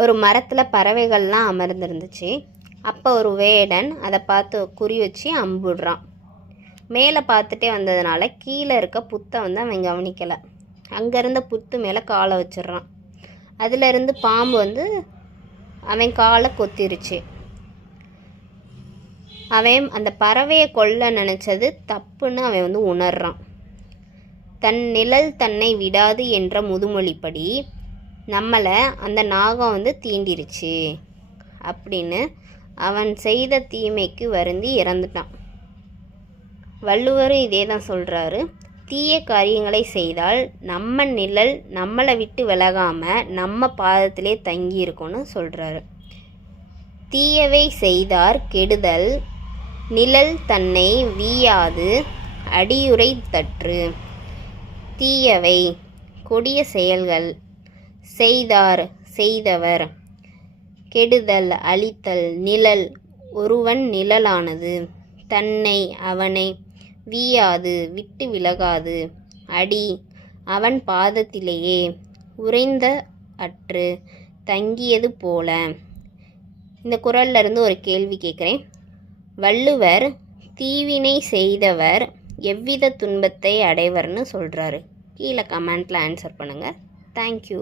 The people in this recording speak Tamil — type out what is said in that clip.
ஒரு மரத்தில் பறவைகள்லாம் அமர்ந்துருந்துச்சு. அப்போ ஒரு வேடன் அதை பார்த்து குறி வச்சு அம்புடுறான். மேலே பார்த்துட்டே வந்ததுனால கீழே இருக்க புத்தை அவன் கவனிக்கலை. அங்கே இருந்த புத்து மேலே காலை வச்சிட்றான். அதிலிருந்து பாம்பு அவன் காலை கொத்திருச்சு. அவன் அந்த பறவையை கொல்ல நினச்சது தப்புன்னு அவன் உணர்றான். தன் நிழல் தன்னை விடாது என்ற முதுமொழிப்படி நம்மளை அந்த நாகம் தீண்டிருச்சு அப்படின்னு அவன் செய்த தீமைக்கு வருந்தி இறந்துட்டான். வள்ளுவரும் இதே தான் சொல்கிறாரு. தீய காரியங்களை செய்தால் நம்ம நிழல் நம்மளை விட்டு விலகாமல் நம்ம பாதத்திலே தங்கி இருக்கும்னு சொல்கிறாரு. தீயவை செய்தார் கெடுதல் நிழல் தன்னை வீயாது அடியுரை தற்று. தீயவை கொடிய செயல்கள் செய்தார் செய்தவர், கெடுதல் அழித்தல் நிழல் ஒருவன் நிழலானது, தன்னை அவனை வீயாது விட்டு விலகாது, அடி அவன் பாதத்திலேயே உறைந்த அற்று தங்கியது போல. இந்த குறள்ல இருந்து ஒரு கேள்வி கேட்குறேன். வள்ளுவர் தீவினை செய்தவர் எவ்வித துன்பத்தை அடைவர்னு சொல்கிறாரு? கீழே கமெண்ட்டில் ஆன்சர் பண்ணுங்கள். தேங்க்யூ.